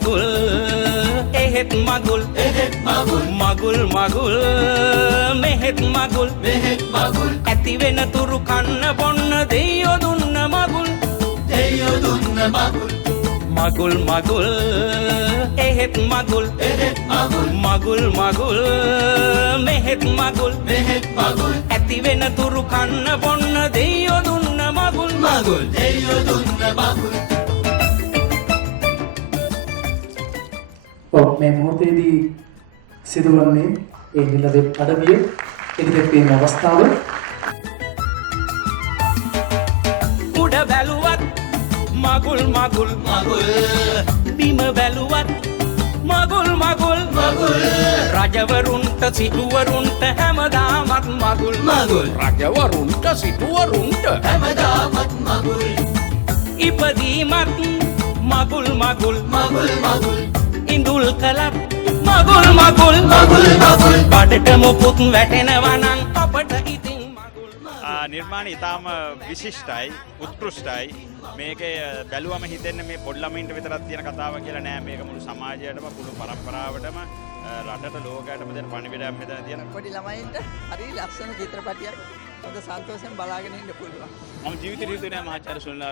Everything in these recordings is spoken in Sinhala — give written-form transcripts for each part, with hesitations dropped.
මගුල් එහෙත් මගුල් මගුල් මගුල් මෙහෙත් මගුල් ඇති වෙන තුරු කන්න බොන්න දෙයියෝ දුන්න මගුල් මගුල් මගුල් එහෙත් මගුල් මගුල් මගුල් මෙහෙත් මගුල් ඇති වෙන තුරු කන්න බොන්න දෙයියෝ දුන්න මගුල් මේ මොහොතේදී සිදුවන්නේ ඒ නිලදෙප් අඩවිය එළිදෙප්පීම අවස්ථාව. උඩ බැලුවත් මගුල් මගුල් බිම බැලුවත් මගුල් මගුල් රජවරුන්ට සිටුවරුන්ට හැමදාමත් මගුල් රජවරුන්ට සිටුවරුන්ට හැමදාමත් මගුල් ඉපදීමත් මගුල් ඉඳුල් කලත් මගුල් බඩට මොකුත් වැටෙනවා නම් අපට ඉතින් මගුල් නිර්මාණය ඉතාම විශිෂ්ටයි උත්කෘෂ්ටයි මේකේ බැලුවම හිතෙන්නේ මේ පොඩි ළමයින්ට විතරක් තියෙන කතාවක් කියලා නෑ මේක මුළු සමාජයටම මුළු පරම්පරාවටම රටට ලෝකයටම දෙන පණිවිඩයක් මෙතන තියෙන පොඩි ළමයින්ට හරි ලස්සන චිත්‍රපටියක් හොඳ සන්තෝෂයෙන් බලාගෙන ඉන්න පුළුවන්. මම ජීවිතේ හිතුවේ නෑ මහාචාර්ය සුනිල්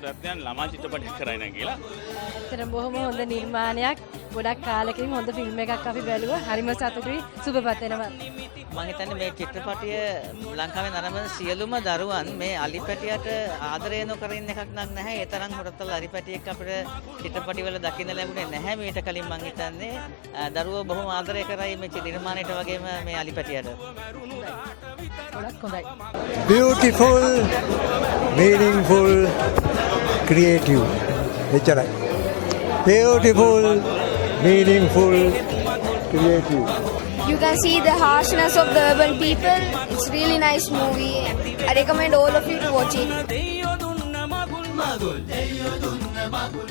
ළමා චිත්‍රපටයක් කරයි නෑ කියලා. ඇත්තටම බොහොම හොඳ නිර්මාණයක්. ගොඩක් කාලෙකින් හොඳ ෆිල්ම් එකක් අපි බැලුවා. හරිම සතුටුයි. සුබපත් වෙනවා. මම හිතන්නේ මේ චිත්‍රපටිය ලංකාවේ නරඹන සියලුම දරුවන් මේ අලිපැටියට ආදරය නොකර ඉන්න එකක් නම් නැහැ. ඒ තරම් හොරතල් අලිපැටියෙක් අපිට චිත්‍රපටිවල දකින්න ලැබුණේ නැහැ මීට කලින් මම හිතන්නේ. දරුවෝ බොහොම ආදරය කරයි මේ නිර්මාණයට වගේම මේ අලිපැටියට. ගොඩක් හොඳයි. Beautiful, meaningful, creative. එච්චරයි. Beautiful, meaningful, creative. You can see the harshness of the urban people. It's really nice movie. I recommend all of you to watch it. Magul.